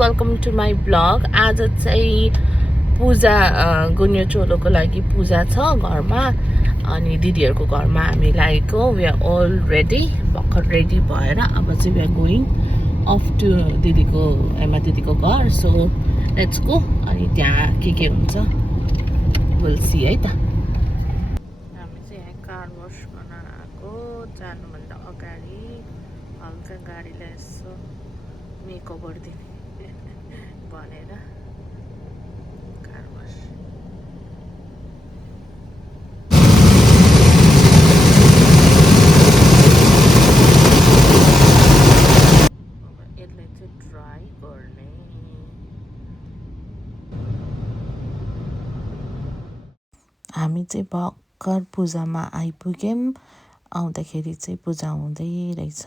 Welcome to my blog. आज चाहिँ पूजा गुन्यु चोलोको लागि पूजा छ घरमा, अनि दिदीहरूको घरमा हामी लागेको। वी आर अल रेडी, भर्खर रेडी भएर अब चाहिँ we are going off to दिदीको दिदीको घर। So let's go. अनि त्यहाँ के हुन्छ विल सी है त। हामी चाहिँ यहाँ कार वास गर्न आएको। जानुभन्दा अगाडि हल्का गाडीलाई यसो मेकओभर दिने भनेर कार वास। यसलाई चाहिँ ड्राई गर्ने। हामी चाहिँ भर्खर पूजामा आइपुग्यौँ। आउँदाखेरि चाहिँ पूजा हुँदै रहेछ।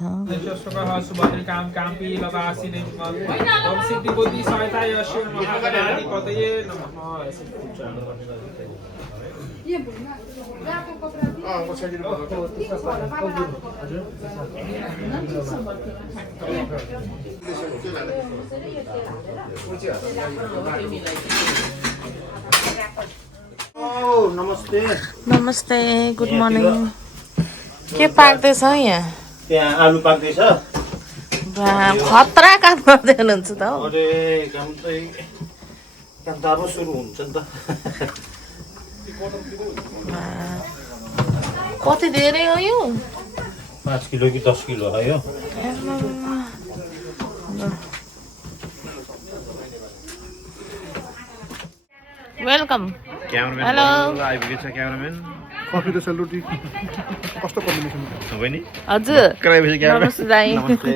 नमस्ते नमस्ते, गुड मर्निङ। के पाक्दैछ यहाँ? त्यहाँ आलु पाक्दैछ। खतरा काम गर्दै हुनुहुन्छ त हौ। अरे काम चाहिँ काम त अब सुरु हुन्छ नि त। कति धेरै हो यो? 5 किलो कि 10 किलो हो यो। वेलकम। Cameraman hello. आइपुगेछ क्यामेराम्यान। कफी र सेलरोटी कस्तो कम्बिनेसन हो नि? हजुर कराएपछि क्यामेरा। नमस्ते दाइ। नमस्ते।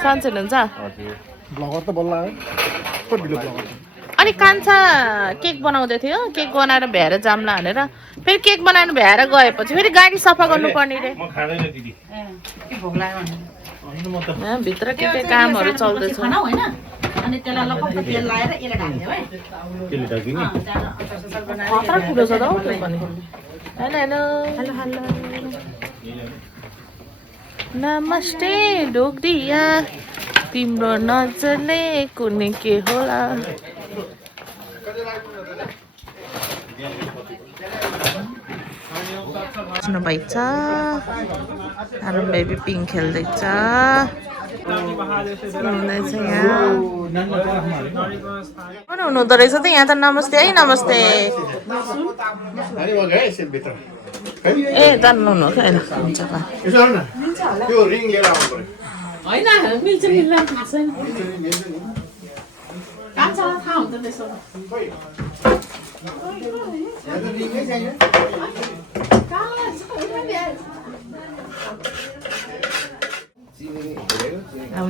सन्चै हुनुहुन्छ? हजुर। ब्लगर त बल्ल आयो कस्तो भिडियो ब्लगर अनि कान्छा केक बनाउँदै थियो, केक बनाएर भ्याएर जाम्ला हालेर फेरि केक बनाएर भ्याएर गएपछि फेरि गाडी सफा गर्नुपर्ने रे। म खाँदैन दिदी। होइन म त भित्र के के कामहरू चल्दैछ। अनि त्यसलाई लपक्क तेल लाएर यसलाई ढाक्ने है। त्यसले ढाक्यो नि। खतरा ठुलो छ त हौ त्यो पनि। हेलो हेलो हेलो हेलो नमस्ते ढोग्रिया, तिम्रो नजरले कुनै के होला। भाइ छ आरम बेबी पिङ खेल्दैछ। हुँदैछ यहाँ हुनुहुँदो रहेछ त यहाँ त। नमस्ते है, नमस्ते। ए जान्नु होइन हुन्छ त। त्यो रिङ लिएर आउनु पर्यो होइन मिल्छ मिल्दैन थाहा छैन। कान्छालाई थाहा हुन्छ त्यसो।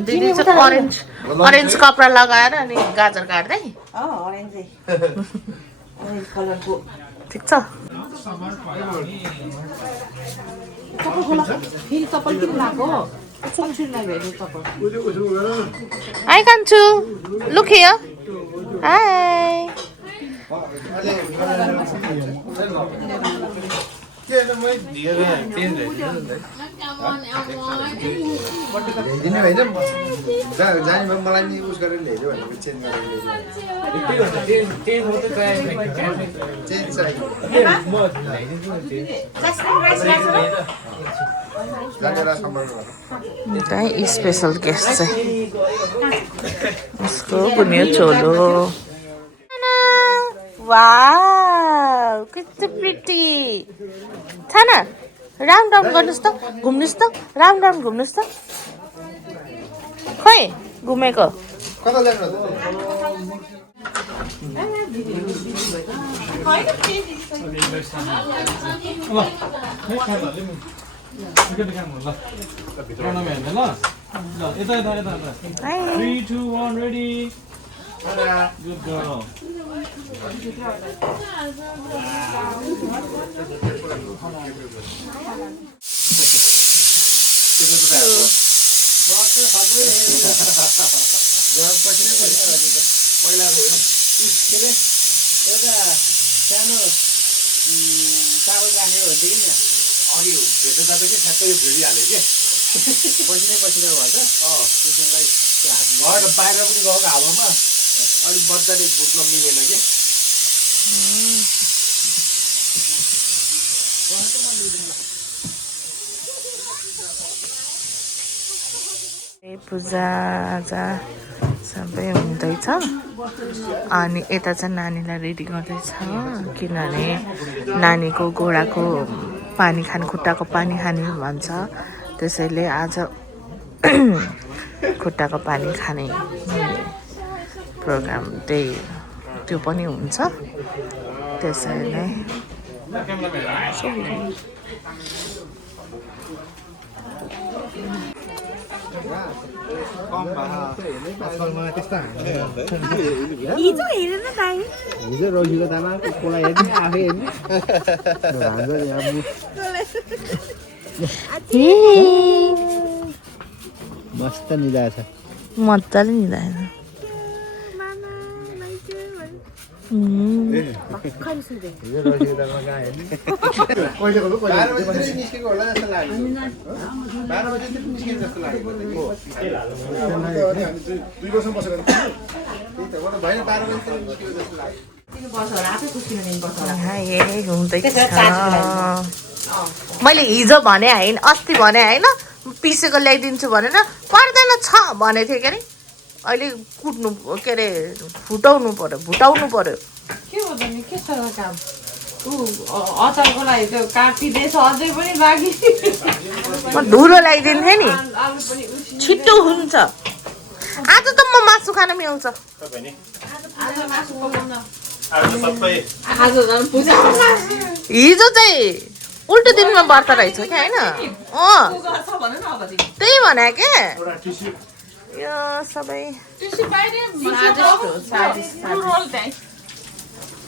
दिदी चाहिँ अरेन्ज कपडा लगाएर अनि गाजर काट्दै। ठिक छ। फेरि तपाईँ किन लगाएको? हाई कान्छु, लुक हियर। हाई। ल्याइदिने होइन जाने भयो मलाई नि उस गरेर ल्याइदियो भनेको चेन्ज गरेर चेन्ज चाहियो। त्यही स्पेसल गेस्ट चाहिँ उसको गुन्यु चोलो। वाउ कस्तो प्रिटी छ न। राउन्ड राउन्ड गर्नुहोस् त, घुम्नुहोस् त, राउन्ड राउन्ड घुम्नुहोस् त। खोइ घुमेको। कता जानु पहिलाको होइन के अरे एउटा सानो चावल राखेको हुन्थ्यो कि अघि भेट्दा तपाईँ ठ्याक्कै यो भिडिहाल्यो कि पसिनै पसिना भन्छ त्यसलाई घर बाहिर पनि गएको हावामा अलिक मजाले बुझ्न मिलेन कि पूजा सबै हुँदैछ अनि यता चाहिँ नानीलाई रेडी गर्दैछ किनभने नानीको घोडाको पानी खाने खुट्टाको पानी खाने भन्छ त्यसैले आज खुट्टाको पानी खाने प्रोग्राम त्यो पनि हुन्छ त्यसैले हिजो रोजीको तामा कोला हेर्ने आफै हेर्ने मस्त निदा छ मजाले निदाएन हिजो रोजीको तामा कहाँ हेर्ने कहिलेको 12 बजे निस्केको होला जस्तो लाग्यो 12 बजे निस्केको जस्तो लाग्यो दुई वर्ष बसेको त्यही त हो भएन 12 बजे निस्केको जस्तो लाग्यो हुँदैछ मैले हिजो भने होइन अस्ति भने होइन पिसेको ल्याइदिन्छु भनेर पर्दैन छ भनेको थिएँ के अरे अहिले कुट्नु के अरे फुटाउनु पर्यो भुटाउनु पर्यो के हो त नि के छ काम अचारको लागि त्यो काटिदिएछ अझै पनि बाँकी म धुलो लगाइदिन्थेँ नि छिटो हुन्छ आज त म मासु खान मिल्छ आज मासु पकाउन आज झन् पूजा हिजो चाहिँ उल्टो दिनमा व्रत रहेछ क्या होइन त्यही भने के यो सबै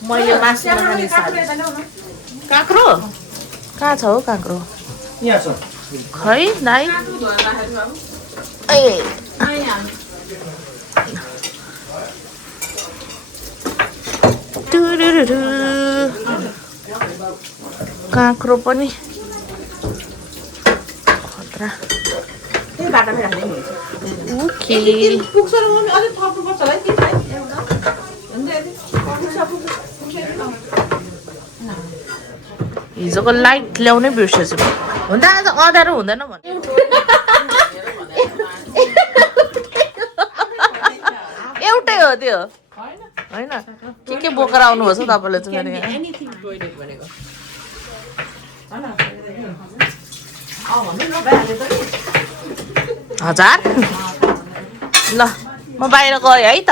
मैले मासु नखाने काँक्रो कहाँ छ हौ काँक्रो यहाँ छ खै दाइ ए टुरुरुरु काँक्रो पनि खतरा त्यही बाटामै राख्दै हुन्छ ओके पुग्छ र मम्मी अझै थप्नुपर्छ होला नि हिजोको लाइट ल्याउनै बिर्सेछु हुन त आज अँध्यारो हुँदैन भने एउटै हो त्यो होइन के बोकेर आउनुभएको छ तपाईँले चाहिँ हजार ल म बाहिर गएँ है त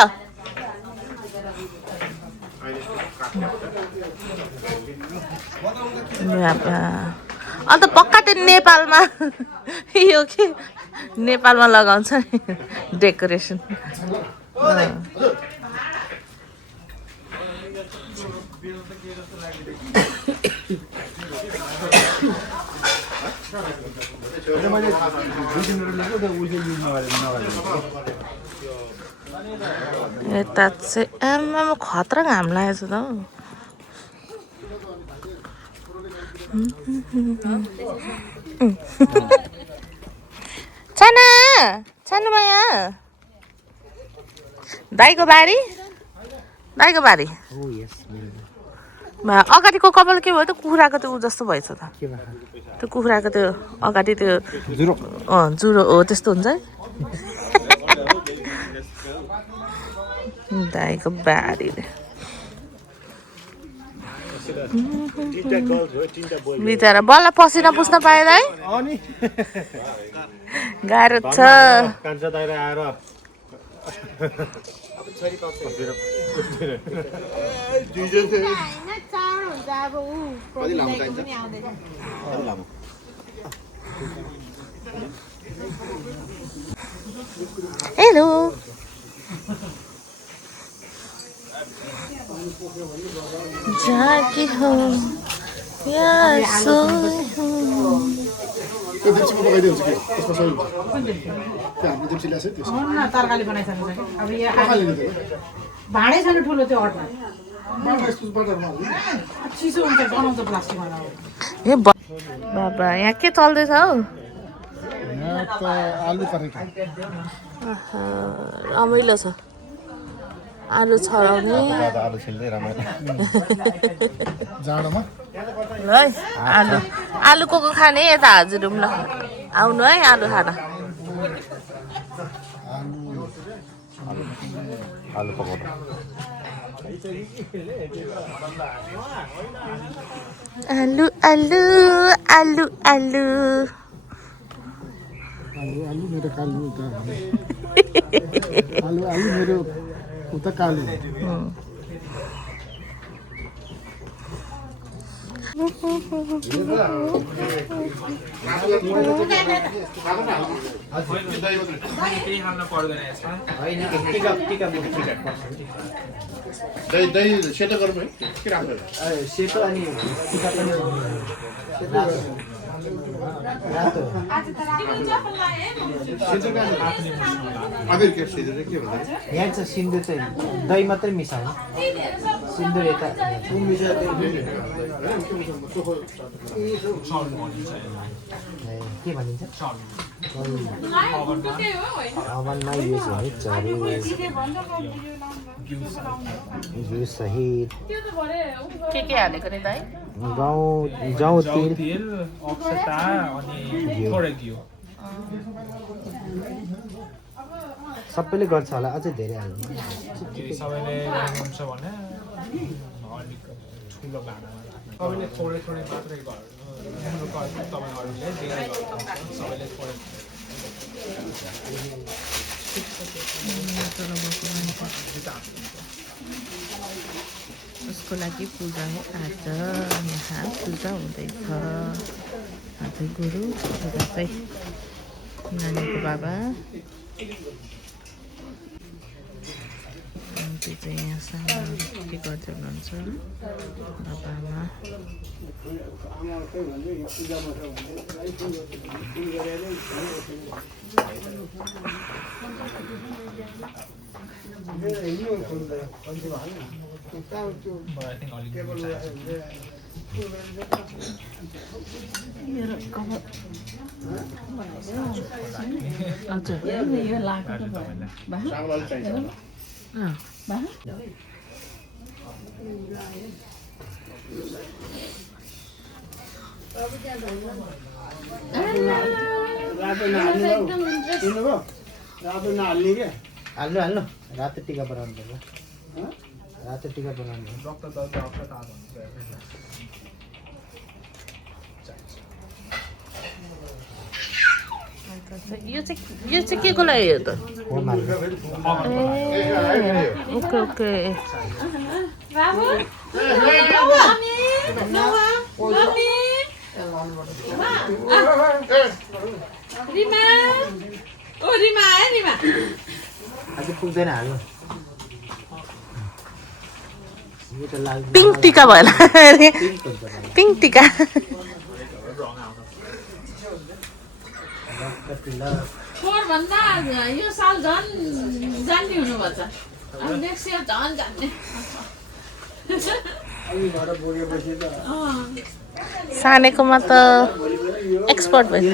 अन्त पक्का त्यो नेपालमा यो के नेपालमा लगाउँछ नि डेकोरेसन यता चाहिँ आमा खतरा घाम लागेको छ त छाना छानु माया दाइको बारी अगाडिको कपाल के भयो त कुखुराको त्यो जस्तो भएछ त त्यो कुखुराको त्यो अगाडि त्यो जुरो हो त्यस्तो हुन्छ है दाइको बारीले बिचरा बल्ल पसिना पुस्न पाएन है गाह्रो छ हेलो जागी हो या सोई हो तरकारी बनाइसक्नु अब भाँडै छैन ठुलो त्यो हटमा चिसो हुन्छ बनाउँछ प्लास्टिकमा ए बाबा यहाँ के चल्दैछ हौ आलु परेको रमाइलो छ आलु छराउने आलु छिल्दै रमाइलो जाडोमा ल है आलु को खाने यता हजुर ल आउनु है आलु खान आलु पकाउनु आलु आलु आलु आलु आलु मेरो कालु उता आलु मेरो उता कालु दही सेतो गरौँ है के राम्रो सेतो अनि टिका पनि अबेर के सिन्दुर के भन्छ यहाँ चाहिँ सिन्दुर चाहिँ दही मात्रै मिसाउनु सिन्दुर यता के भनिन्छ ओभनमा युज है चरी घिउ सहित के हालेको नि दाइ जौ तेल अक्षता अनि थोरै घिउ सबैले गर्छ होला अझै धेरै हाल्नु सबैले हुन्छ भने अलिक ठुलो भाँडामा राख्नु सबैले थोरै थोरै मात्रै गर्नु तपाईँहरूले धेरै गर्नुहुन्छ सबैले थोरै उसको लागि पूजा हो आज यहाँ पूजा हुँदैछ आज गुरु पूजा चाहिँ नानीको बाबा त्यो चाहिँ यहाँसँग के गर्दै हुनुहुन्छ बाबा आमा हाल्नु रातो टिका बनाउनु रातो टिका बनाउनु यो चाहिँ के को लागि हो त ओके ओके अझै पुग्दैन हाल्नु पिङ्क टिका भयो पिङ्क टिका भन्दा यो साल झन् जान्ने हुनुभएछ अब नेक्स्ट इयर झन् जान्ने सानेकोमा त एक्सपर्ट भयो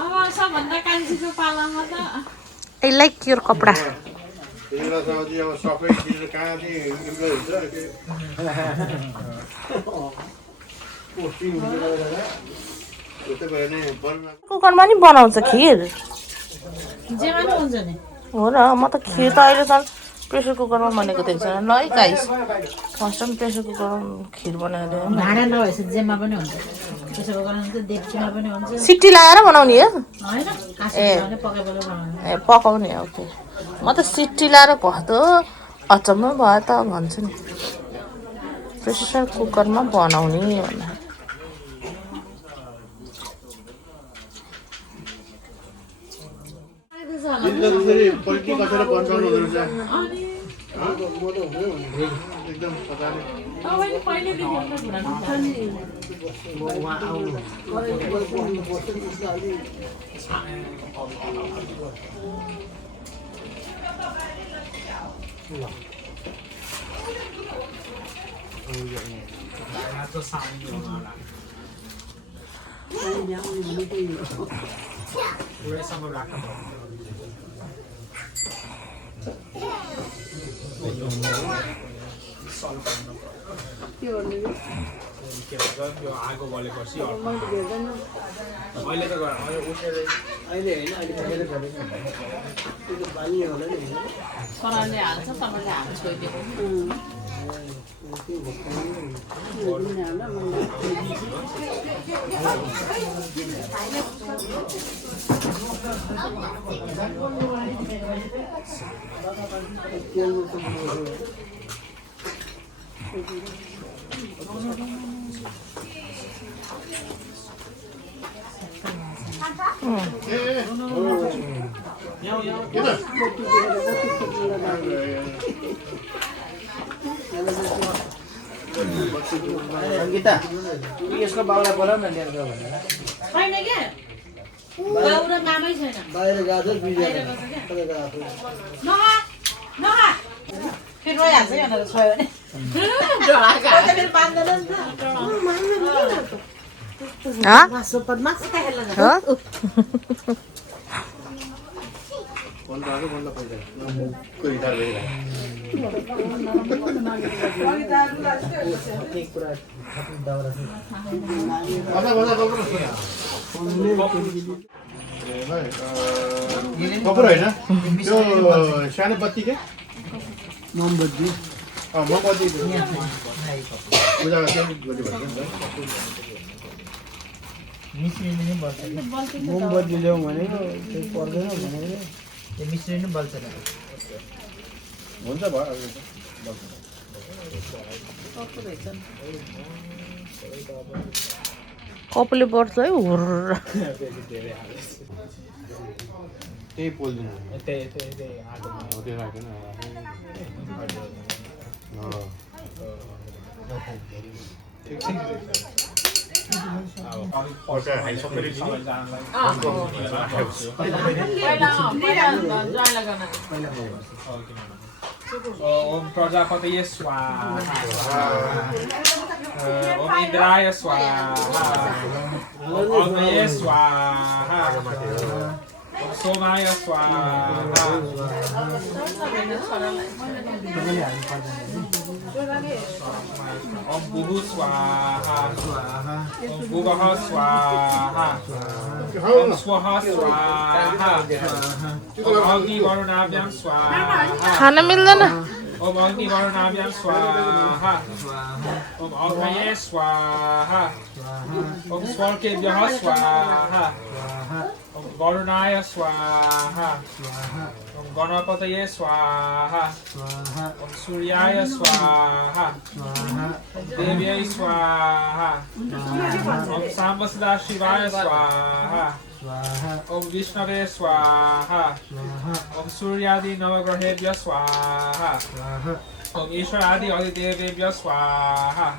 अब सबभन्दा कान्छीको पालामा त आई लाइक योर कपडा कुकरमा नि बनाउँछ खिर जेमा नि हुन्छ नि हो र म त खिर त अहिले झन् प्रेसर कुकरमा बनेको देख्छ ल है गाइस फर्स्ट टाइम प्रेसर कुकरमा खिर बनाएर भाँडा नभएपछि जेमा पनि हुन्छ त्यसो गर्नु देब्चीमा पनि हुन्छ सिटी लगाएर बनाउने हो हैन ए बनाउने ए पकाउने ओके म त सिटी लगाएर भदो अचम्म भयो त भन्छु नि प्रेसर कुकरमा बनाउने भन्दा पुरैसम्म राख्नु के भन्छ त्यो आगो बलेपछि अहिले त उठेर अहिले होइन अहिले खाएर गरेको त्यो त पानी होला नि कराले हाल्छ तपाईँले हाल छोइदिएको गीता यसको बाउलाई बोलाउ न लिएर गयो भनेर छैन क्या बाउ र मामै छैन बाहिर गएको थियो बिजय फेरि रोइहाल्छ है भनेर छोयो भने फेरि बाँध्दैन नि त मासु मासु त खेल्न जान्छ फोन भएको बन्द पैसा कोही तार कपुर होइन त्यो सानो बत्ती के मोमबत्ती मोमबत्ती पूजा मोमबत्ती ल्याउँ भनेको त्यो पर्दैन भनेको त्यो मिश्री नै बल्छ हुन्छ भयो कपले बढ्छ है हुर्र त्यही पोल्दिनु त्यही आगो हो त्यो राखेन ठिक छ ओम प्रजापतये स्वाहा ओम इंद्राय स्वाहा ओम अग्नये स्वाहा ओम सोमाय स्वाहा ओम बुभु स्वाहा ओम भुवः स्वाहा ओम स्वः स्वाहा ओम अग्निवरुणाभ्यां स्वाहा खाना मिल्दैन ओम अग्निवरुणाभ्यां स्वाहा ओम अग्नये स्वाहा ओम स्वर्गेभ्यः स्वाहा ओम वरुणाय स्वाहा ओम गणपतये स्वाहा ओम सूर्याय स्वाहा ओम देव्यै स्वाहा ओम साम्ब सदा शिवाय स्वाहा ओम विष्णवे स्वाहा ओम सूर्यादि नवग्रहेभ्यः स्वाहा ओम ईश्वरादि अधिदेवेभ्यः स्वाहा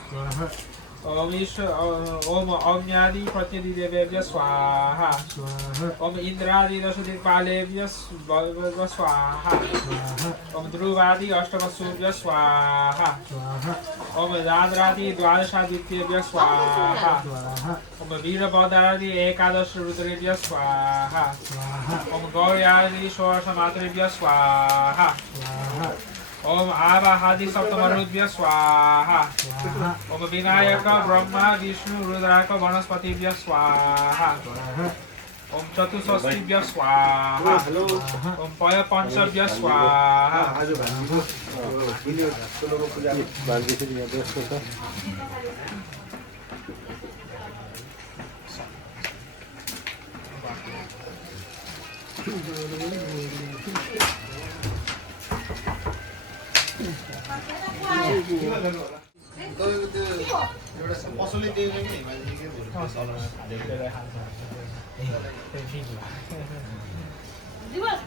ओम अग्न्यादि प्रतिदेवेभ्यः स्वाहा ओम इंद्रादि दशदिक्पालेभ्यः स्वाहा ओम ध्रुवादि अष्टमसूर्यभ्यः स्वाहा ओम राद्रादि द्वादशादित्येभ्यः स्वाहा ओम वीरभद्रादि एकादश रुद्रेभ्यः स्वाहा ओम गौर्यादि षोडशमातृभ्यः स्वाहा ओम आवाहादि सप्तमरुद्भ्यः स्वाहा ओम विनायक ब्रह्मा विष्णु रुद्राक वनस्पतिभ्यः स्वाहा ओम चतुष्षष्टिभ्यः स्वाहा ओम पञ्चभ्यः स्वाहा आज भान्जीको ठुलोको पूजा भान्जी यहाँ व्यस्त छ पसलले दिएको कि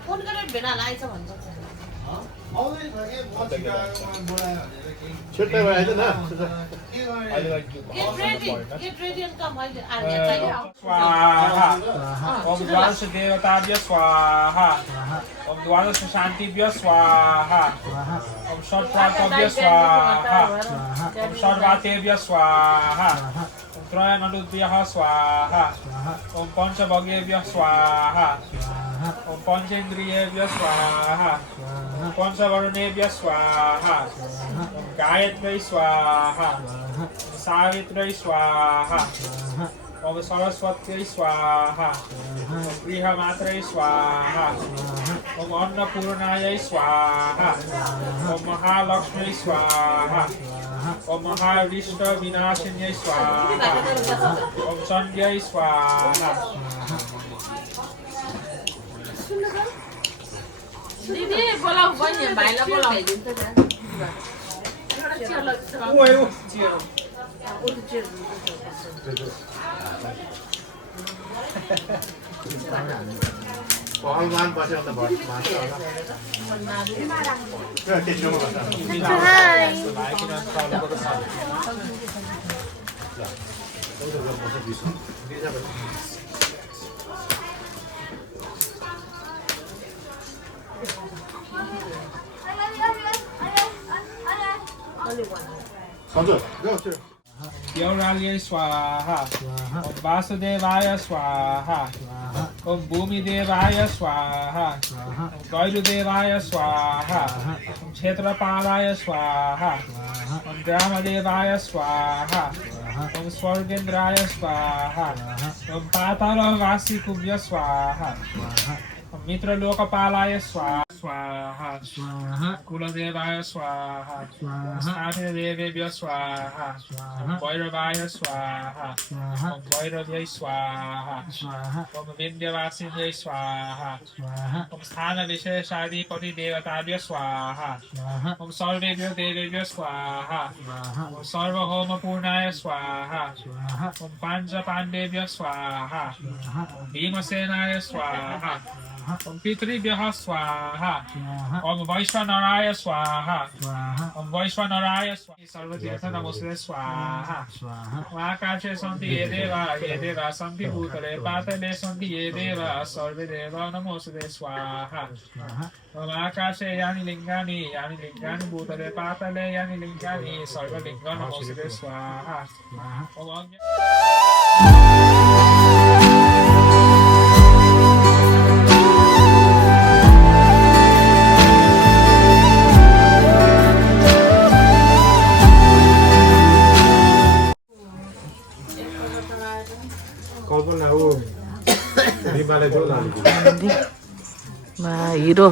फोन गरेर भेना लाइछ भन्छ छुट्टै भएछ न Get ready and come. स्वाहा ओम द्वादश देवताभ्यः स्वाहा ओम द्वादश शान्तिभ्य स्वाहा ओम षट्प्रातभ्य स्वाहा ओम षड्वातेभ्य स्वाहा ओम त्रयमनुभ्यः स्वाहा ओम पञ्चभगेभ्य स्वाहा ओम पञ्चेन्द्रियेभ्य स्वाहा ओम पञ्चवरुणेभ्य स्वाहा ओम गायत्र्यै स्वाहा ओम सावित्र्यै स्वाहा ओम सरस्वत्यै स्वाहा ओम गृहमात्रै स्वाहा ओम अन्नपूर्णायै स्वाहा ओम महालक्ष्मी स्वाहा ओम महाविष्ट विनाशिन्यै स्वाहा ओम चण्ड्यै स्वाहा दिदी बोलाऊ बहिनी भाइलाई बोलाऊ पहलमान बसेर त भट्ट मान्छ होला के छेउमा बस्छ हजुर देवराल्यै स्वाहा ओम वासुदेवाय स्वाहा ओम भूमिदेवाय स्वाहा ओम गैरुदेवाय स्वाहा ओम क्षेत्रपालाय स्वाहा ओम ग्रामदेवाय स्वाहा ओम स्वर्गेन्द्राय स्वाहा ओम पातालवासिकुभ्य स्वाहा ओम मित्रलोकपालाय स्वाहा कुलदेवाय स्वाहा स्थानीयदेवेभ्य स्वाहा भैरवाय स्वाहा ओम भैरव्यै स्वाहा ओम विन्ध्यवासिन्यै स्वाहा ओम स्थानविशेषाधिपति देवताभ्य स्वाहा ओम सर्वेभ्यो देवेभ्य स्वाहा ओम सर्वहोमपूर्णाय स्वाहा ओम पाञ्चपाण्डेभ्य स्वाहा ओम भीमसेनाय स्वाहा ओम पितृभ्यः स्वाहा ओम वैश्वानराय स्वाहा ओम वैश्वानराय सर्वतीर्थ नमोस्तुते स्वाहा आकाशे सन्ति ये देवा सन्ति भूतले पातले सन्ति ये देवा सर्वे देवा नमोस्तुते स्वाहा ओम आकाशे यानि लिङ्गानि भूतले पातले यानि लिङ्गानि सर्वलिङ्ग नमोस्तुते स्वाहा ओम कल्पना हो बिमाले जो हिरो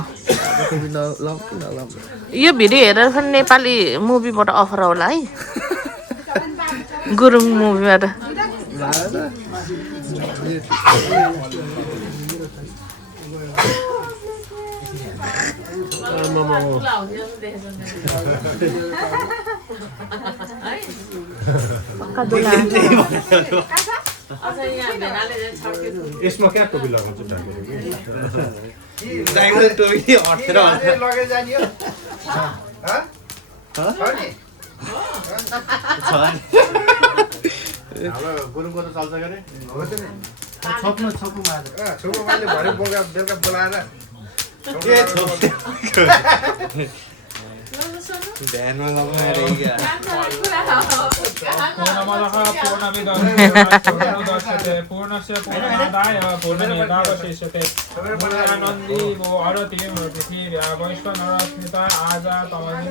यो भिडियो हेरेर पनि नेपाली मुभीबाट अफर होला है गुरुङ मुभीबाट यसमा क्या टोपी लगाउँछु लगेर जाने गुरुङको त चल्छ गरे छोप्नुमाले भरे बेलुका बोलाएर ध्यानमा लगाएर पूर्णस्य पूर्णमादाय पूर्णमेवावशिष्यते मूलानन्दी वो अरतिं पृथिव्या वैश्वानरस्मिता आजा तमनि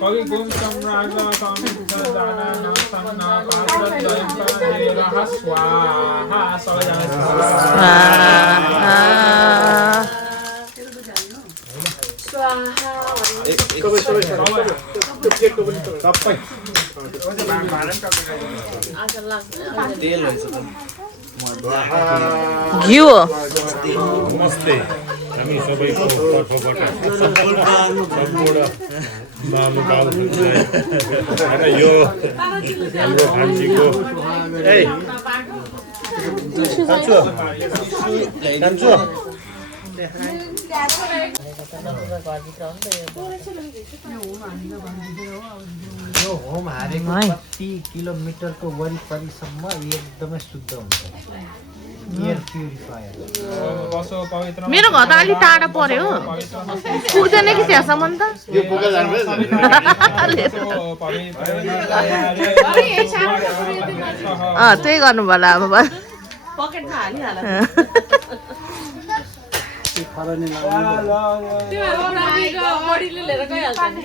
कवि गुं सम्राज संजानन सन्ना पात्रद्वयं देवः स्वाहा घिउ नमस्ते हामी सबैको तर्फबाट सम्पूर्ण महानुभाव यो हाम्रो भान्जीको यो होम हारेको कति किलोमिटरको वरिपरिसम्म एकदमै शुद्ध हुन्छ एयर प्युरिफायर कसो पवित्र मेरो घर त अलिक टाढा पर्यो पुग्दैन कि त्यहाँसम्म त यो बोकेर जानुपर्छ त्यही गर्नु होला अब पकेटमा हालिहाल बडीले लिएर गइहाल्छ नि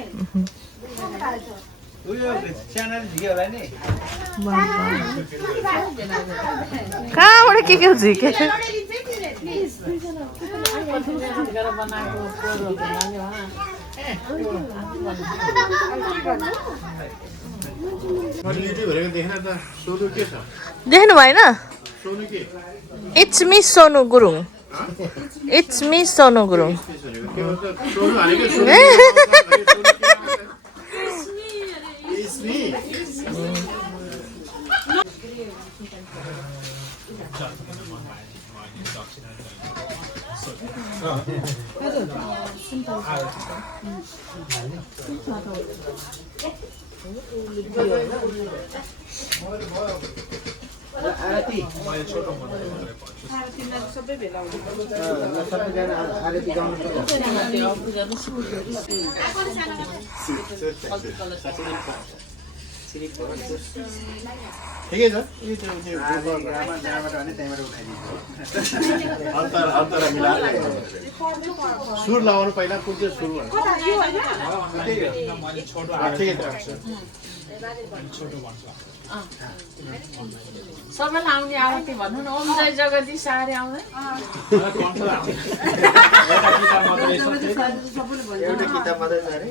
उयो च्यानल झिक्यो होला नि कहाँबाट के झिके देख्नु भएन it's me Sonu Gurung it's me Sonu Gurung सबै भेला ठिकै छ अन्तरा मिलाएर सुर लगाउनु पहिला कुन चाहिँ सुर भन्छ ठिकै छ सबैलाई आउने आरती भन्नु न ओम जय जगदीश सारे आउँदै एउटा किताब मात्रै छ अरे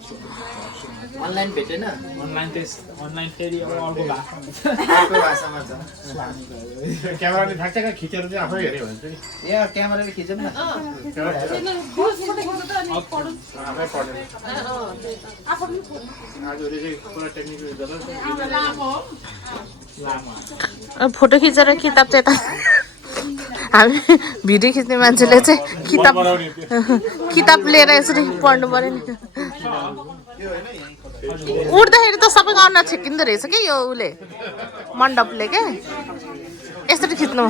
अनलाइन भेटेन अनलाइन फेरि अर्को भाषा अर्को भाषामा छ क्यामेराले ठ्याक्क खिचेर चाहिँ आफै हेऱ्यो भने चाहिँ यहाँ क्यामेराले खिचौँ न आफै पढ्यो आज चाहिँ पुरा टेक्निकल फोटो खिचेर किताब चाहिँ हामी भिडियो खिच्ने मान्छेले चाहिँ किताब लिएर यसरी पढ्नु पर्यो नि उठ्दाखेरि त सबैको अनुहार छेकिँदो रहेछ कि यो उसले मण्डपले के यसरी खिच्नु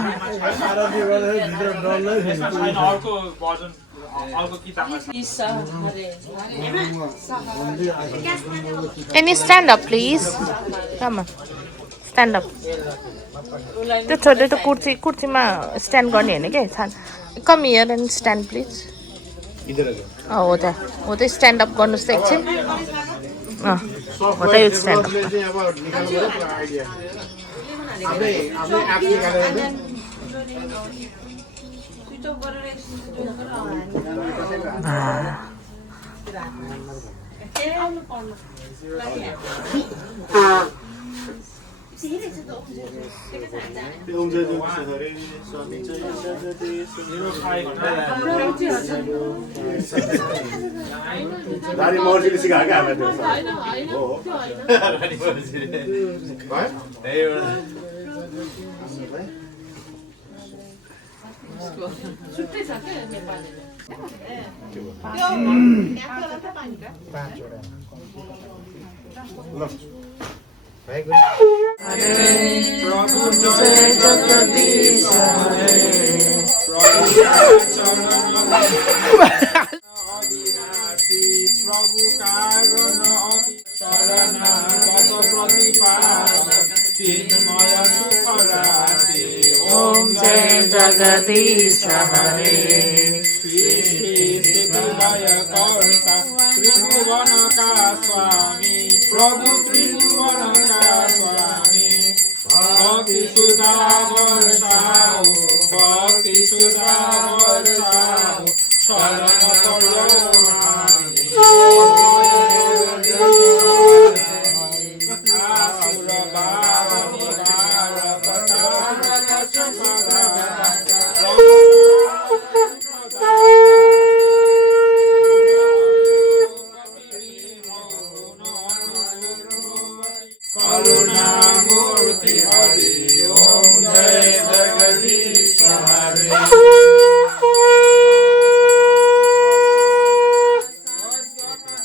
any stand up please com stand up त्यो छोटो त कुर्सीमा स्ट्यान्ड गर्ने होइन क्या come here and stand please हो त स्ट्यान्ड अप गर्नुहोस् त एकछिन हो त यो स्ट्यान्ड रानी मौर्सीले सिकायो क्या हामीलाई हो रानी मौर्सीले छुट्टै छ के नेपाली प्रभु जय जगदीश हरे प्रभु कारण शरणागत प्रतिपाद चिन्मय सुख राशि ओम जय जगदीश हरे लय कर्ता त्रिभुवन का स्वामी प्रभु त्रिभुवन का स्वामी भक्ति सुधा वर्षाओ भक्ति सुधा वर्षाओ शरण करो आसुर भाव निवारक तारक सुभद्रा करुणामूर्ति हरि ओम जय जगदीश हरे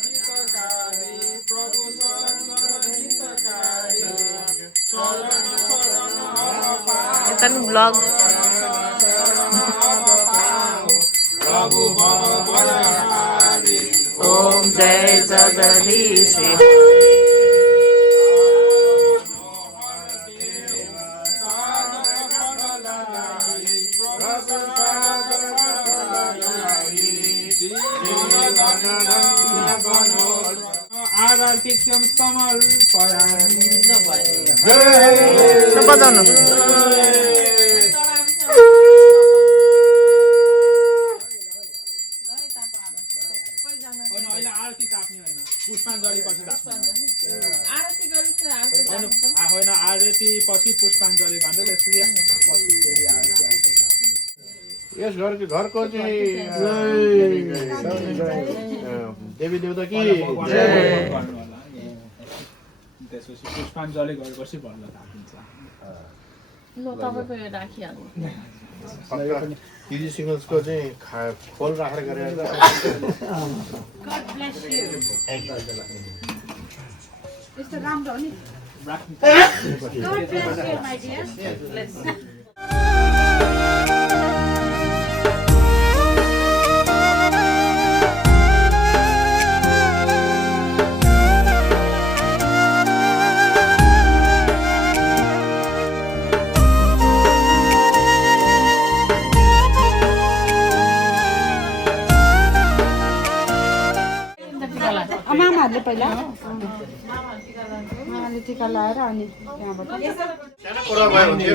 हितकारी प्रभु हितकारी चरण शरण Second vlog. Om Jai Jagadish. आरतिक्यम समर्पयामि बजाउनु अहिले आरती ताप्ने होइन पुष्पाञ्जली पछि आरती गरेपछि आरती ताप्नु होइन आरती पछि पुष्पाञ्जली भन्छ त्यसपछि पछि फेरि आरती यस घरको चाहिँ देवी देवता कि त्यसपछि पुष्पाञ्जली गरेपछि बल्ल तापिन्छ ल तपाईँको यो राखिहाल्नु दिदी सिङ्गल्सको चाहिँ खोल राखेर गरेर यस्तो राम्रो हो नि मामाहरूले पहिला मामाले टिका लगाएर अनि त्यहाँबाट सानो कुरा भयो भने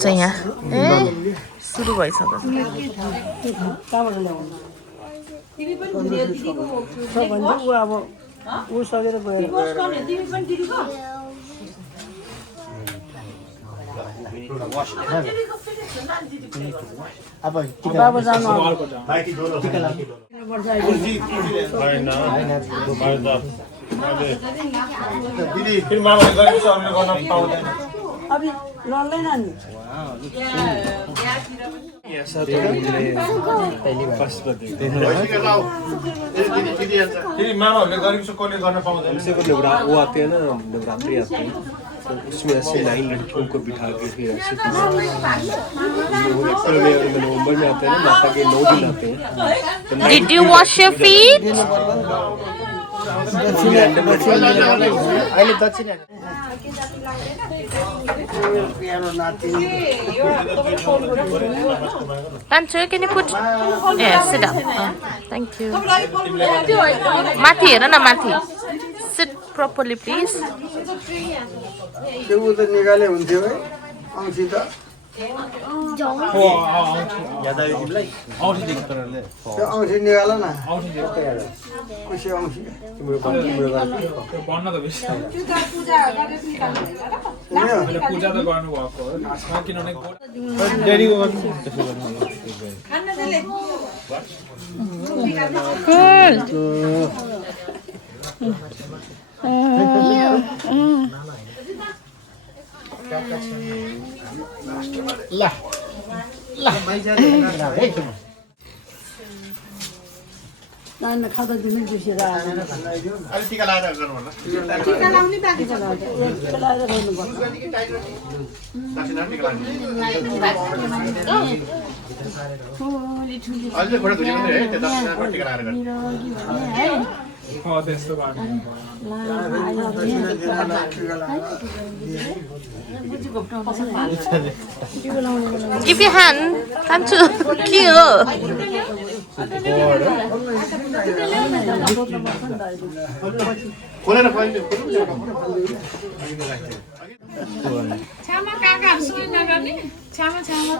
चाहिँ यहाँ ए सुरु भइसक्यो ऊ सकेर गएर अब बाबु जानु दिदी फेरि मामाले गरेपछि अरूले गर्न पाउँदैन अब लड्दैन नि फेरि मामाहरूले गरेपछि कसले गर्न पाउँदैन वो आते हैं ना नवरात्रि आते हैं तो उसमें ऐसे 9 लड़कियों को बिठा के फिर ऐसे अप्रैल में और नवंबर में आते हैं ना माता के 9 दिन आते हैं तो Did you wash your feet? अहिले दक्षिण Pancho, can you put? Yeah, sit down. Thank you. Mati, हेर न माथि. Sit properly, please. त्यो त निकाले हुन्थ्यो है औँसी त त्यो औँसी निकाल न खुसी औँसी भन्न त बेसी पूजा त गर्नुभएको हो खासमा किनभने डेरीको नानी खाँदा दिनु बिर्सेर अहिले टिका लगाएर गर्नु होला टिका लाउने बाँकी छ लगाएर गर्नुपर्छ अहिले फोटो खिच्नु है त्यो दक्षिणामा टिका लगाएर गर्नु त्यस्तो गर्नु Give your hand. Pancho, cute. खोलेर पहिले छामा काकाहरुसँग नगर्ने छामा छामा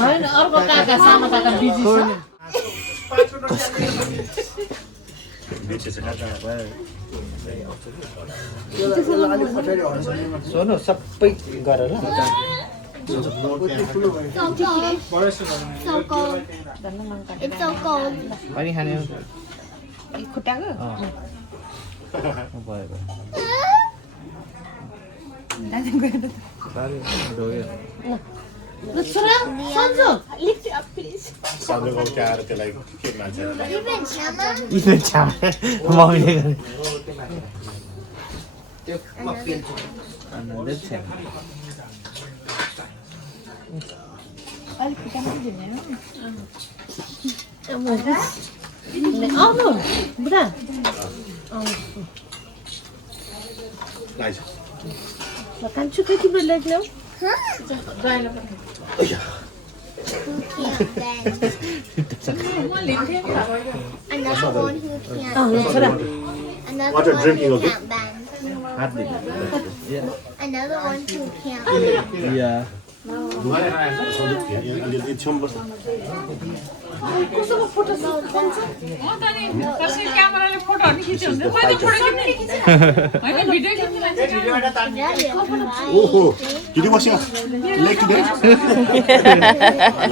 हैन अर्को काका सामा काका बिजी सोनो सबै गरेर It's so cold. पनि खाने खुट्टाको भयो छोरा सन्जो Lift it up, please. सन्जोको आएर त्यसलाई के मान्छे Even Shama. इभेन्ट छाम मम्मीले गरे त्यो म पेन्छु आनन्दै छ आउनु बुढा लाइज कान्छु के तिम्रो ल्याइदियौ Huh? गाइला पनि Who can't then? म लिन्थे नि Another one who can't छोरा bend. Another Water one drinking, who okay? can't bend. हात they Another one who can't bend. या छेउमा बस्छ कसैको फोटो छ कसै क्यामेराले फोटोहरु खिच्यो भने मैले फोटो खिच्ने हैन भिडियो खिच्ने मान्छे ओहो किन बस्यो लेक टुडे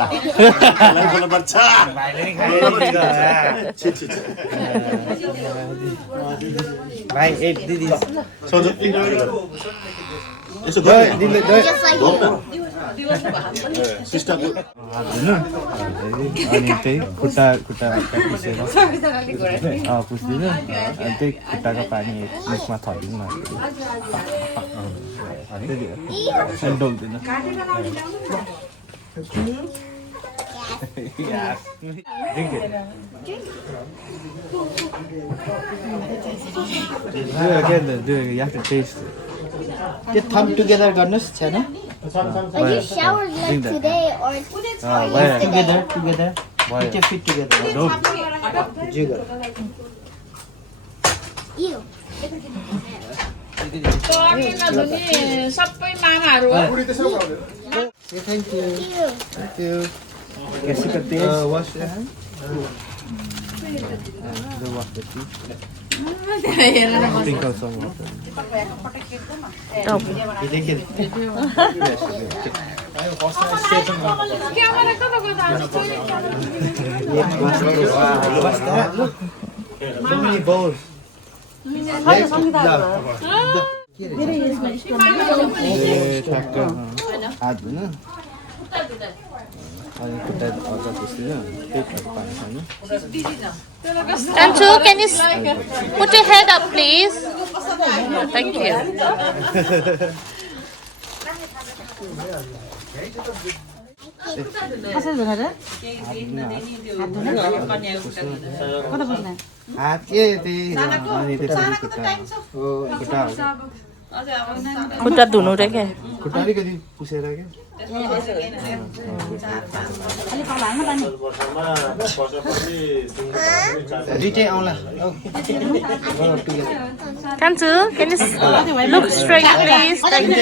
ला बोल्नु पर्छ छी छी भाइ एक दिदी सन्जो यसो गरे दिदी Just like you. सिस्टरको हैन अनि त्यही खुट्टा पुसेर पुस्दिनु अनि त्यही खुट्टाको पानी मुखमा थपिदिनु अनि डोल्दिनु Do it, you have to taste it. Get thumb together गर्नुस् छैन Are you showered like today or where? together Why? Put your feet together Jiggle you? सबै मामाहरु हो Thank you You. Thank you कैसे करते हैं Wash your hands. Wash the teeth. Sprinkle some water. ये देखिए camera कता गयो So many bowls ठ्याक्क हात धुन अनि खुट्टा अझ पुस्दिनु त्यही पानी खानु Kanchu, can you put your head up, please? Thank you. कसरी धुने र हात के त्यही अनि त्यसरी खुट्टा खुट्टा धुनु रे के खुट्टा अलिकति पुसेर क्या दुइटै आउला Kanchu, can you look straight, please? Thank you.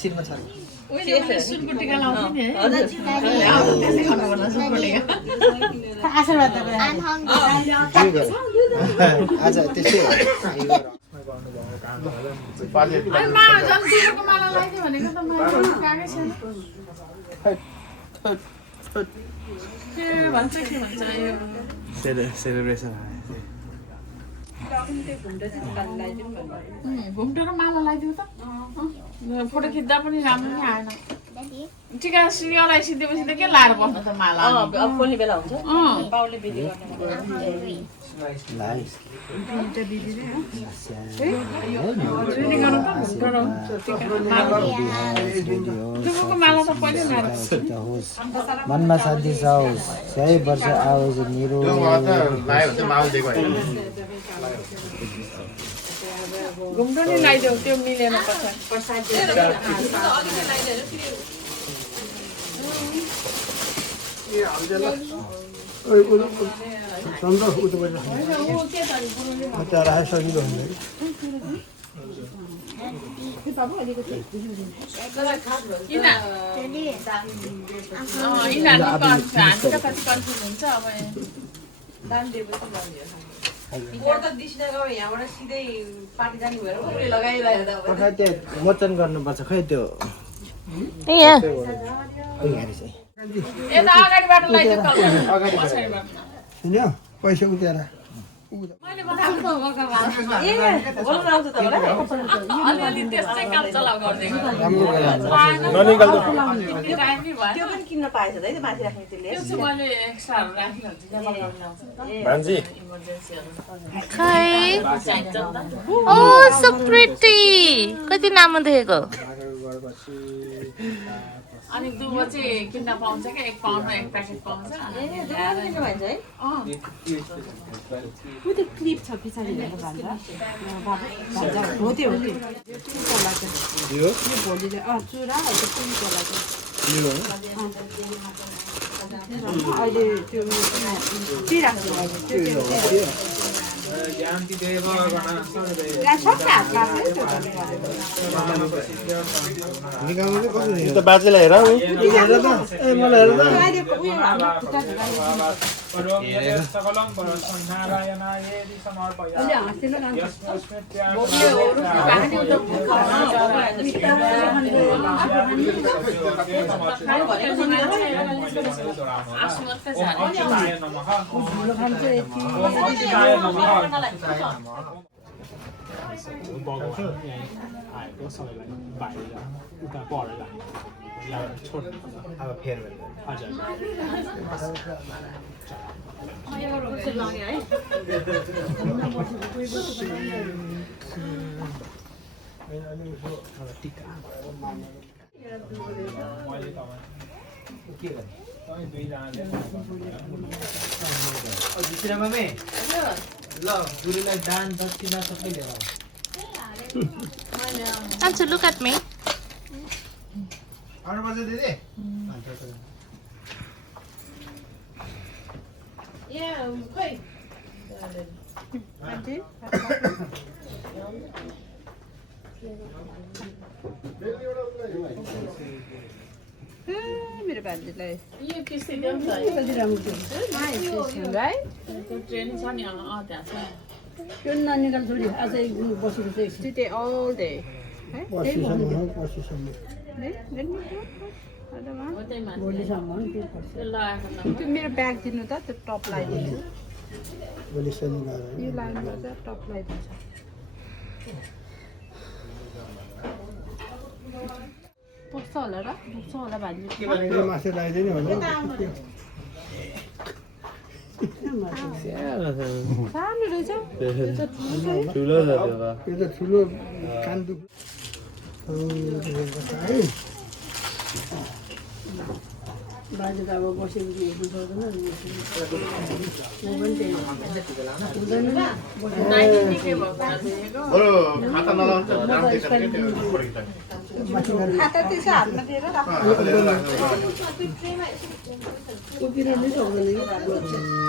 सिरमा छ सुनकुटीका लाउँथे नि आशीर्वाद I'm hungry. आज त्यसै अनि माला झन् तिमीको माला लगाइदियो भनेको त माला कागै छैन के भन्छ यो celebration घुम्टो र माला लगाइदियो त फोटो खिच्दा पनि राम्रो नि आएन टिका सिरिया लगाइसिधेपछि त के लाएर बस्नु त माला खोल्ने बेला हुन्छ बाउले बिदी नाइस गर्नु त घुम्टो र तिमीको माला त पहिले लाएर होस् मनमा शान्ति जाओस् 100 वर्ष आओस् मेरो घुम्टो नि लगाइदेऊ त्यो मिलेन पछाडि यिनीहरू हामी त कति कन्फ्युज हुन्छ अब मोचन गर्नुपर्छ खै त्यो Yeah. यता अगाडिबाट लगाइदेऊ सुन्यो पैसा उठेर मैले बनाएको अलिअलि त्यसै काम चलाउ गरिदिएको त्यो पनि किन्न पाएछ है त्यो माथि राख्ने त्यसले त्यो चाहिँ मैले एक्स्ट्राहरू भान्जी Oh, so pretty. कति लामो देखेको? अनि दुबो चाहिँ किन्न पाउँछ क्या 1 पाउन्डमा 1 प्याकेट पाउँछ भन्छ है उ त्यो क्लिप छ पछाडि हेरेर भन्छ हो त्यो हो त्यो पिङ्कवाला चाहिँ यो भोलिले चुरा हो त्यो पिङ्कवाला चाहिँ अहिले त्यो चिराख्नु त्यो त बाजेलाई हेर मलाई भगवान् यहीँ आएको सबैलाई बाहिर उता पर छोड्नु अब फेर हजुर टिका मैले के गर्ने तपाईँ दुईजनाले ल गुरुलाई दान दक्षिणा सबै लिएर Can't you look at me? आउनु पर्छ दिदी मेरो बाजेलाई यो किस्ती देऊ न कति राम्रो थियो राइट त्यो ट्रेन छ नि त्यहाँ छ त्यो ननिकाल छोडी अझै बसेको चाहिँ सिटे अल डे है भोलिसम्म त्यो मेरो ब्याग दिनु त त्यो टप लगाइदिन्छु यो लाग्नुपर्छ टप लगाइदिन्छ पुग्छ होला र पुग्छ होला भान्जी मासु लगाइदिने होला सानो रहेछ ठुलो छ त्यो त ठुलो कान दुख बाजे त अब बसेपछि हेर्नु सक्दैन खाता त्यसो हातमा दिएर उभिरहनै सक्दैन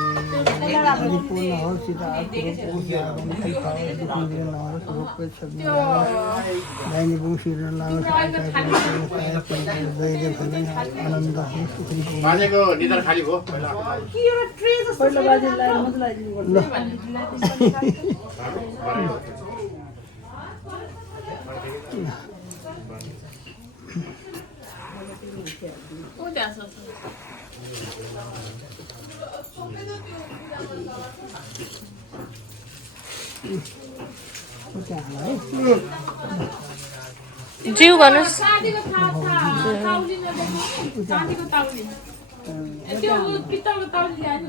बाजेको निधार खाली भयो पहिला बाजेलाई मात्रै लगाइदिनु जिउ गर्नुहोस् चाँदीको ताउली त्यो पित्तलको ताउली ल्याएन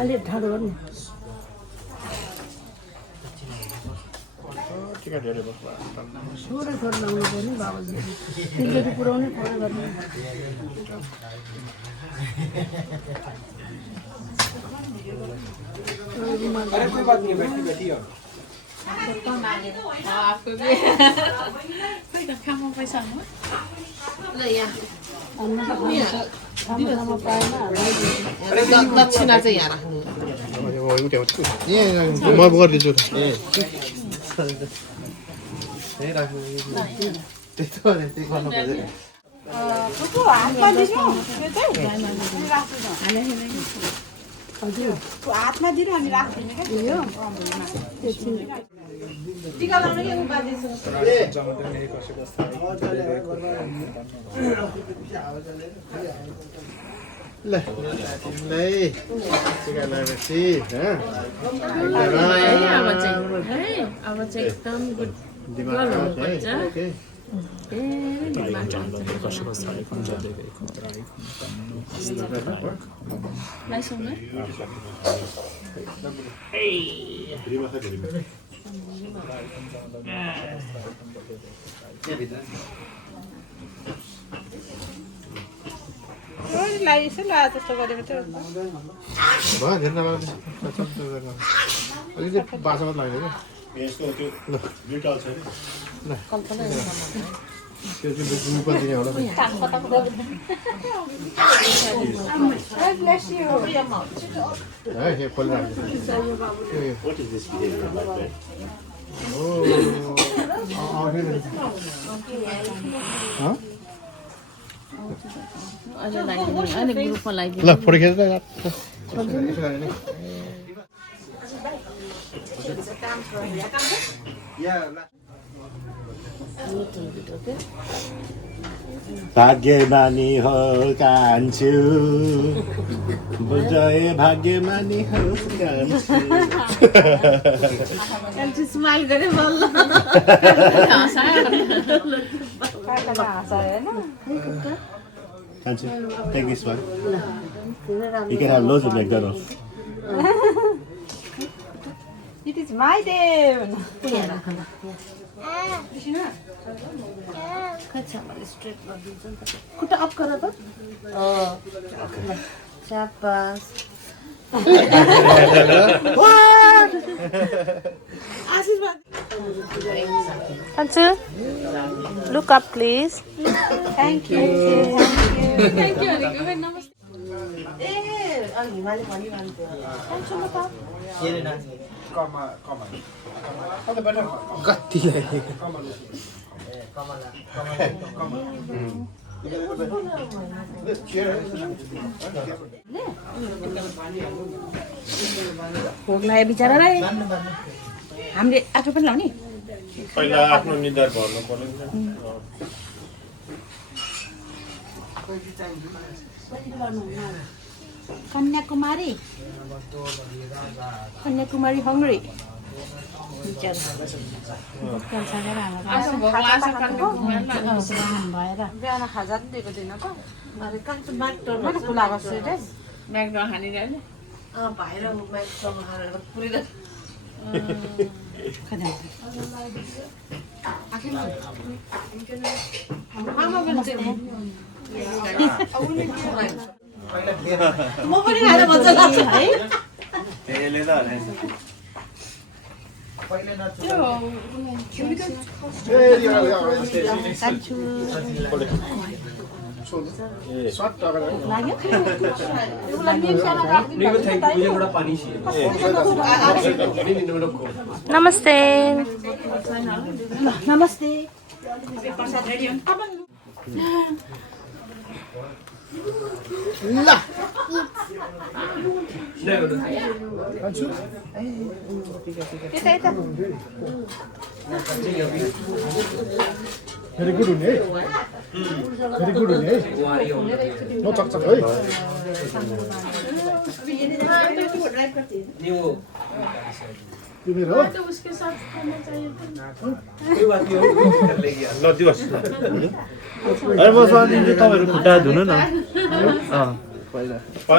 अलि ठाडो गर्नु छोरा छोरा लाउनु पर्ने बाबाले तिनचोटि पुऱ्याउने छोरा गर्नु अरे कोई बात नहीं बैठी बैठी हो खामा पैसा हो दक्षिणा चाहिँ यहाँ राख्नु म गरिदिन्छु हातमा दिनु अनि राख्दिनु क्या यो टिका लाउनु के बाजेको ल तिमीलाई टिका लगाएपछि अब चाहिँ एकदम गुड दिमाग हुनुपर्छ यसो ला जस्तो गरेको थियो भयो धेरै नलाउने अलिकति बासामा लाग्यो क्या त्यो चाहिँ बुझ्नु पर्ने होला है यो खोलिराख्नु ल फोटो खिच्दा भाग्यमानी हो कान्छु जय भाग्यमानी हो कान्छु स्माइल गरे बल्ल कान्छु take this one you can have loads of McDonald's It is my day. खुट्टा अप गर त शाबास Anju, look up please. Thank you. Thank you. Namaste. कति भोक लाग्यो बिचरालाई हामीले आफै पनि लाउने पहिला आफ्नो निधार भर्नु पर्यो कन्याकुमारी हङ्ग्री बिहान खाजा पनि दिएको थिएन त खुला गर्छु म्याकडल खानिरहने म पनि खाएर मजा लाग्छ है त्यसले त नमस्ते नमस्ते ल भेरी गुड हुने है भेरी गुड हुने है म चकचक है तिमीहरू हो ल दिवस अरे म सोधिदिन्छु तपाईँहरू खुट्टा धुनु न पहिला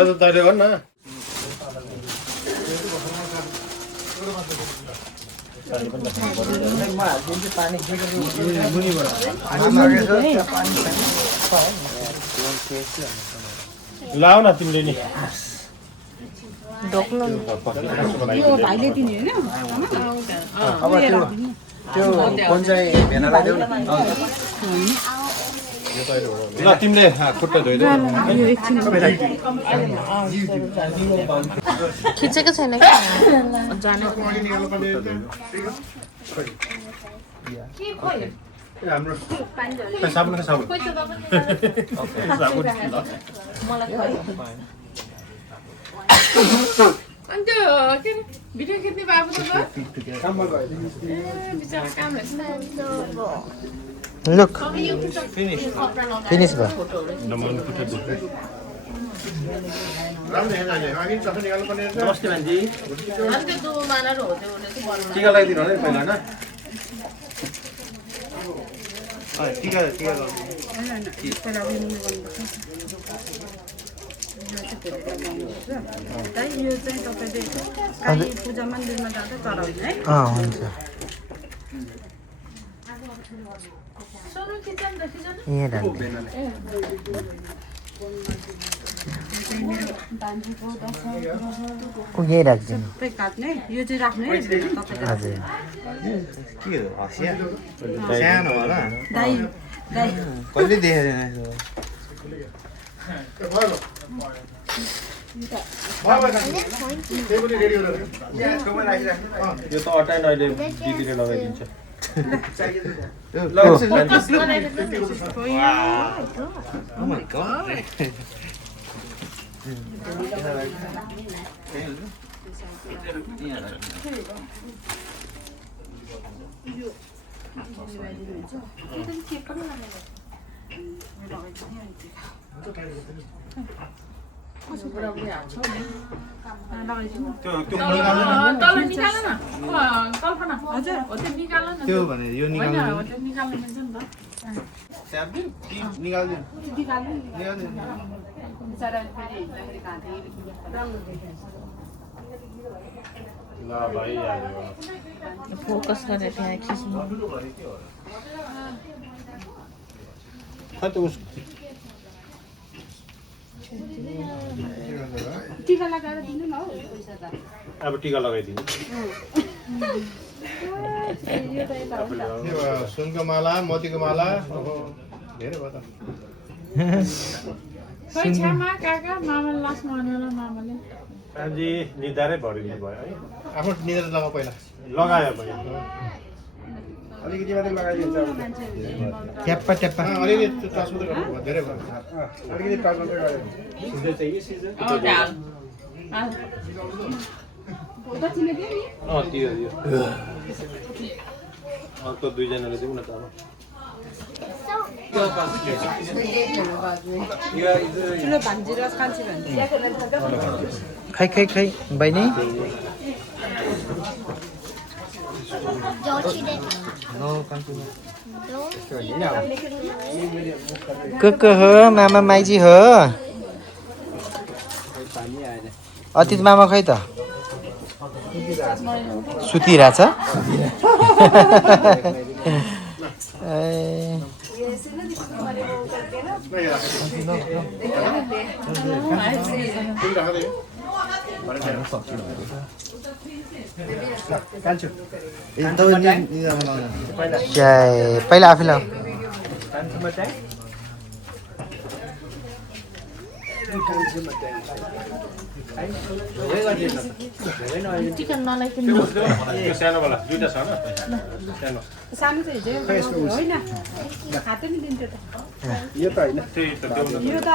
त तैँले गर्नु न लाऊ न तिमीले नि यो भाइले दिने होइन त्यो फोन चाहिँ भेनालाई देऊ न ल तिमीले खुट्टा धोइदेऊ खिचेको छैन हाम्रो साबुन साबुन अनि त्यो के अरे भिडियो खिच्ने बाबु त बिचरा काम रहेछ Look. Finish ba? नमस्ते भान्जी अनि त्यो दुमानाहरू हो त्यो उसले चाहिँ बनाउनु टिका लगाइदिनु होला नि पहिला होइन टिका टिका यो चाहिँ तपाईँले काली पूजा मन्दिरमा जाँदा चढाउने है हुन्छ यहाँ राख्दै यही राखिदिनु सबै काट्ने यो चाहिँ राख्ने है तपाईँले हजुर के हो हँसिया सानो होला दाइ दाइ कहिले देखेर यो त अटाइन अहिले दिदीले लगाइदिन्छ तल निकाल न कल्पना हजुर हो त्यो निकाल न त्यो भने यो होइन निकाल्नु हो त्यो निकाल्नु मिल्छ नि त निकाल्दिनु फोकस गरेर त्यहाँ खिच्नु टिका लगाएर दिनु न हौ पैसा त अब टिका लगाइदिनु सुनको माला मोतीको माला धेरै भयो त खोइ छ्यामा काका मामाले लास्टमा भनेर मामाले भान्जी निधारै भरिदिनु भयो है आफ्नो निधार लगाऊ पहिला लगायो भने अलिकति मात्रै लगाइदिन्छ ट्याप्पा ट्याप्पा अलिकति टच मात्रै गर्नु धेरै भयो अलिकति टच मात्रै गर्यो त्यो अर्को दुईजनाले दिउँ न त अब ठुलो भान्जी रस खान्छु भने खै खै खै बहिनी को हो मामा माइजी हो अतीत मामा खै त सुतिरहेछ पहिला आफै लाऊ चिकन नलाइकन त्यो सानोवाला दुईटा छ न सानो सानो चाहिँ हिजो होइन खाँदै नि दिन्थ्यो त यो त होइन त्यही त त्यो यो त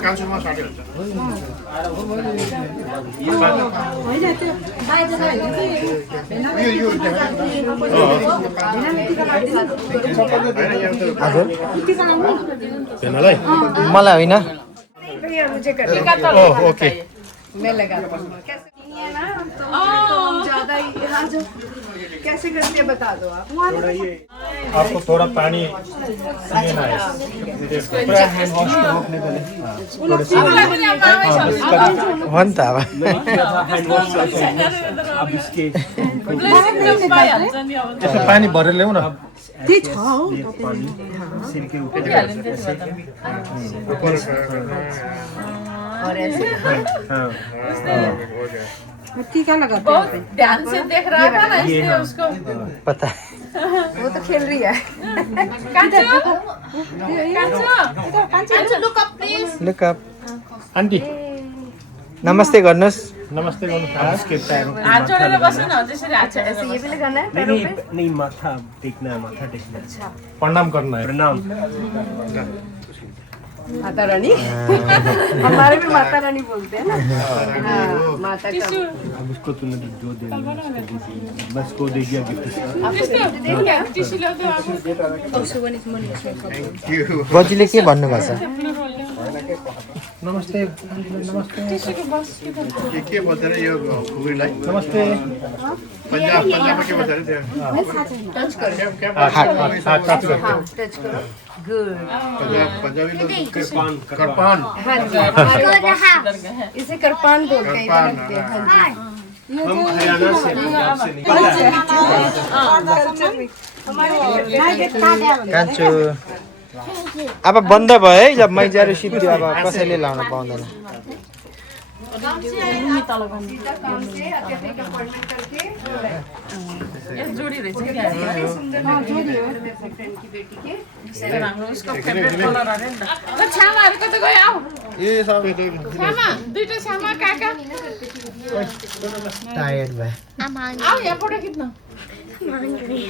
कान्छोमा साट्यो हुन्छ होइन त्यो बाहिर मलाई होइन ओके कैसे करते बता दो आप आपको थोड़ा पानी लेना है पूरा हैंड वॉश रोकने के लिए हो नि त अब हैंड वॉश अब इसके ऐसे पानी भरेर ल्याऊ न त्यही छ हौ सिर के ऊपर टीका लगाते बहुत ध्यान से देख रहा था ना इसलिए उसको पता वो तो खेल रही है कान्छो look up please look up aunty नमस्ते गर्नुहोस् नमस्ते गर्नुहोस् के पैरों हात जोडेर बस्नु न त्यसरी हात ऐसे ये भी लगाना है नहीं माथा टेकना है माथा टेकना है प्रणाम करना है प्रणाम माता रानी हमारे भी माता रानी बोलते हैं ना माता का अब उसको तूने जो देना बस को दे दिया गिफ्ट बजीले के भन्नुभएको छ नमस्ते के भन्छ र यो खुकुरीलाई नमस्ते पन्जाबमा के भन्छ रे त्यो टच करो गुड पंजाबी लोग करपान हाँ जी हमारे इसे करपान बोलते हैं इधर रखते हैं हाँ जी हम हरियाणा से पंजाब से कान्छु अब बन्द भयो है जब मैजाहरू सिद्धि अब कसैले लाउन पाउँदैन जोडी रहेछ छामाहरू कता गयो आऊ छामा दुईटा छामा काका टायर्ड भयो I'm hungry. आऊ यहाँ फोटो खिच्न I'm hungry.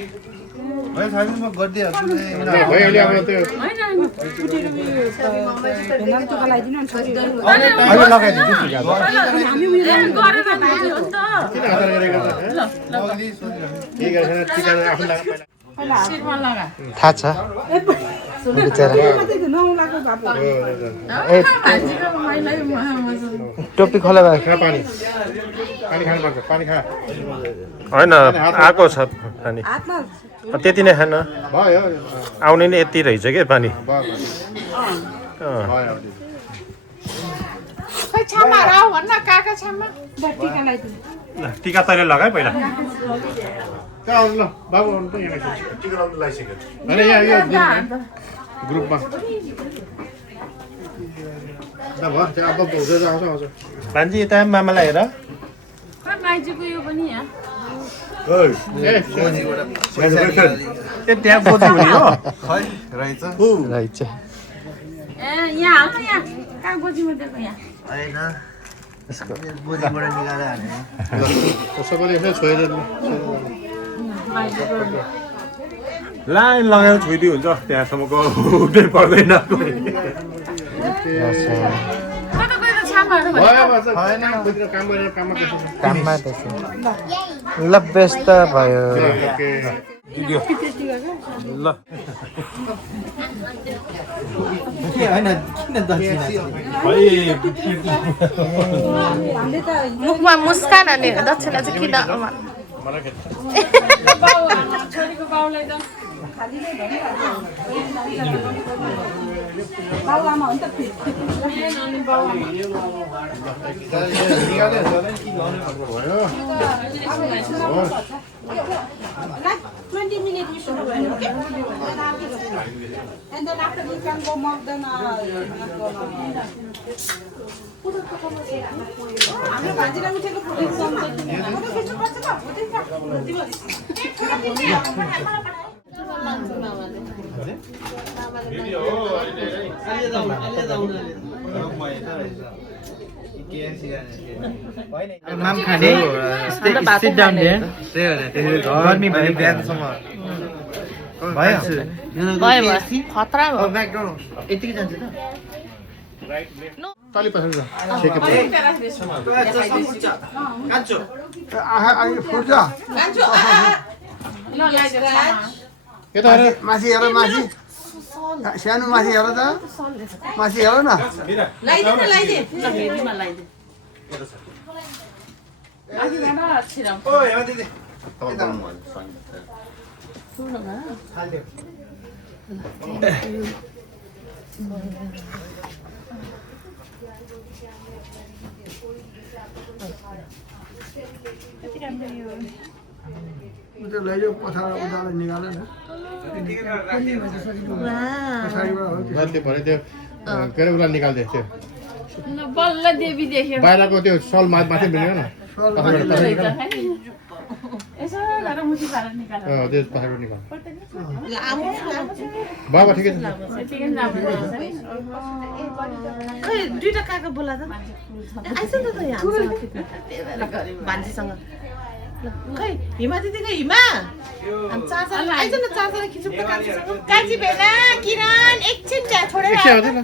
भाइ साइड म गर्दिहाल्छु नि भाइ अहिले अब त्यो भेनान्तोका लगाइदिनु नि छोरी अहिले लगाइदिन्छु नि अब हामी उयो गरेर नानी हो नि त किन आदर गरेको त अघि सोधिरहनु ठीक छ टिका आफू लाग्छ पहिला शिरमा लगा थाहा छ बिचरा नौलाको बाबु ए भान्जीको मैलै टोपी खोला भयो खा पानी पानी खानु पर्छ पानी खा होइन आएको छ पानी हातमा त्यति नै खान भयो आउने नै यति रहेछ के पानी भयो भयो खै छामाहरू आऊ भन्न काका छामा टिका लगाइदिनु टिका तैँले लगाए पहिला कहाँ आउनु ल बाबु आउनु त यहाँ टिका लाउनु लागिसक्यो होइन यहाँ यो ग्रुपमा ल भयो त्यो अब भोजो आउँछ आउँछ भान्जी यता मामालाई हेर खै माइजूको यो पनि यहाँ ए त्यहाँ बोधी हुने हो रहेछ ए यहाँ हाल्नु यहाँ कहाँ गोजीमा दिएको यहाँ सबैले यसो छोएर लाइन लगाएर छोइदियो हुन्छ त्यहाँसम्मको उठ्नै पर्दैन कता गएर छामाहरू भयो बस होइन बुझ्नु काम गरेर काममा बस्नु काममा त्यसो ल व्यस्त भयो ल होइन किन दक्षिणा मुखमा मुस्कान अनि दक्षिणा चाहिँ किन छोरीको बाउलाई त बाउ आमा हो नि त Like 20 minutes you should have went, okay? And then after you can go more than हाम्रो भान्जीलाई उठेको फोटो खिच्नुपर्छ त माम खाने सिट डाउन देयर गर्मी भयो बिहानसम्म भयो भयो खतरा भयो यतिकै जान्छ त ताली पसेर छेके यता हेर माथि हेर माथि सानो माथि हेर त माथि हेर न उता लैजाऊ पछाडि उतालाई निकाल न गल्ती भने त्यो के अरे उसलाई निकाल्दै थियो बल्ल देवी देख्यो बाहिरको त्यो सल माथि मिल्यो न यसो गरेर मुठी पारेर निकाल त्यो पछाडि निकाल बाबा ठिकै छ यतिकै राम्रो रहेछ है खै दुईटा काका बोला त आइस नि त यहाँ भान्जीसँग खै हिमा दिदीको हिमा अनि चारजना आइज न चारजना खिचौँ त काजी भेला किरण एकछिन त्यहाँ छोडेर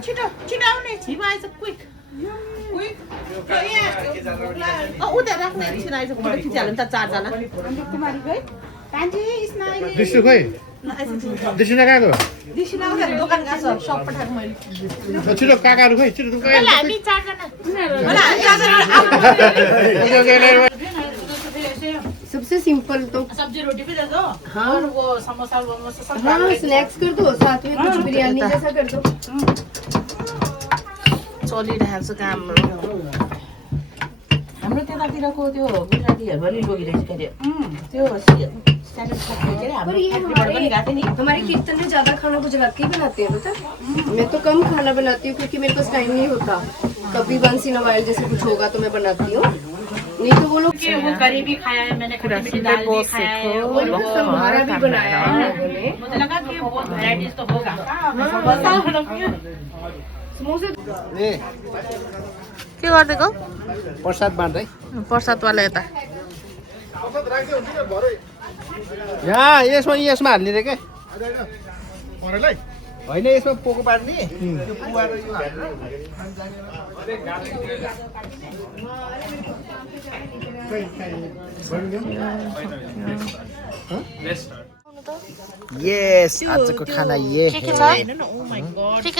छिटो छिटो आउने हिमा आइज क्विक उता राख्ने एकछिन आइज फोटो खिचिहाल्यो नि त चारजना कुमारी खै कान्छी स्नाइल दिसु खोइ दिसु नकाको दिसिना उनीहरू दोकान गएको छ सब पठाएको मैले छिटो काकाहरू खोइ छिटो हामी चारजना सबसे सिंपल तो सब्जी रोटी भी दे दो और वो समोसा वमोसा सब हाँ स्नैक्स कर दो साथ में कुछ बिरयानी जैसा कर दो चलिरहेको छ कामहरू हाम्रो त्यतातिरको त्यो गुजरातीहरू पनि लोगिरहेछ के अरे त्यो हमारे कीर्तन में ज्यादा खाना गुजराती बनाते हैं पता। मैं तो कम खाना बनाती हूँ क्योंकि मेरे पास टाइम नहीं होता। कभी वंस इन अ वाइल जैसे कुछ होगा तो मैं बनाती हूँ, नहीं तो वो लोग वो करी भी खाया है मैंने, खट्टी मीठी दाल भी खाया है, वो लोग संभारा भी बनाया है लोगों ने। मुझे लगा कि बहुत वैराइटीज तो होगा। समोसे के गर्दैको प्रसाद बाँड्दै प्रसादवाला यता यहाँ यसमा हाल्ने रे के होइन यसमा पोको पार्ने त्यो पुवार यो यस आजको खाना ये के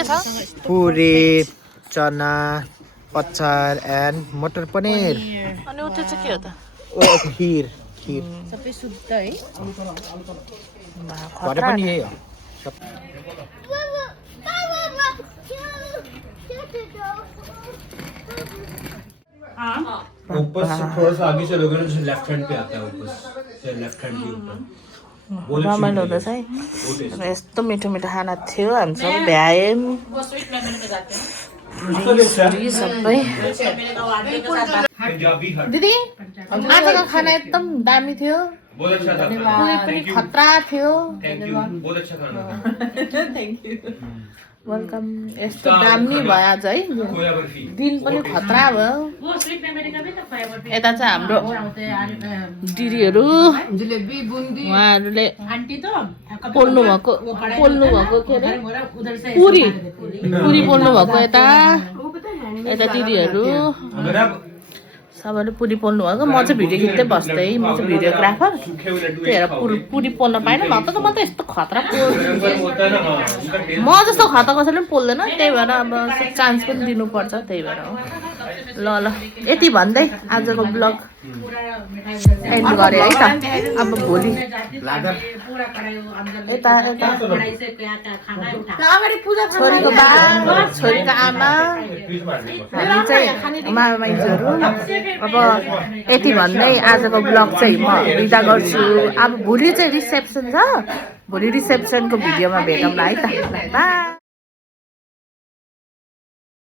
छ पुरी चना अचार एन्ड मटर पनीर अनि उयो चाहिँ के हो त ओ खीर सबै शुद्ध है। घरे पनि यही हो ऊपर से थोड़ा सा आगे चलोगे ना जैसे लेफ्ट हैंड पे आता है ऊपर से लेफ्ट हैंड के ऊपर रमाइलो हुँदैछ है। यस्तो मिठो मिठो खाना थियो, हामी सबै भ्यायौँ सबै। दिदी आजको खाना एकदम दामी थियो, पुरी पनि खतरा थियो। वेलकम। यस्तो दामी भयो आज है, दिन पनि खतरा भयो। यता चाहिँ हाम्रो दिदीहरू उहाँहरूले पोल्नु भएको के अरे पुरी पोल्नु भएको। यता दिदीहरू सबैले पुरी पोल्नु भएको। म चाहिँ भिडियो खिच्दै बस्दै, म चाहिँ भिडियोग्राफर, त्यही भएर पुरी पोल्न पाएन। नत्र त म त यस्तो खतरा म जस्तो खतरा कसैले पनि पोल्दैन, त्यही भएर अब चान्स पनि दिनुपर्छ, त्यही भएर हो। ल यति भन्दै आजको ब्लग एन्ड गरेँ है त। अब भोलि छोरीको बा छोरीको आमा हामी चाहिँ माइजूहरू अब यति भन्दै आजको ब्लग चाहिँ म बिदा गर्छु। अब भोलि चाहिँ रिसेप्सन छ, भोलि रिसेप्सनको भिडियोमा भेटौँला है त। बाई।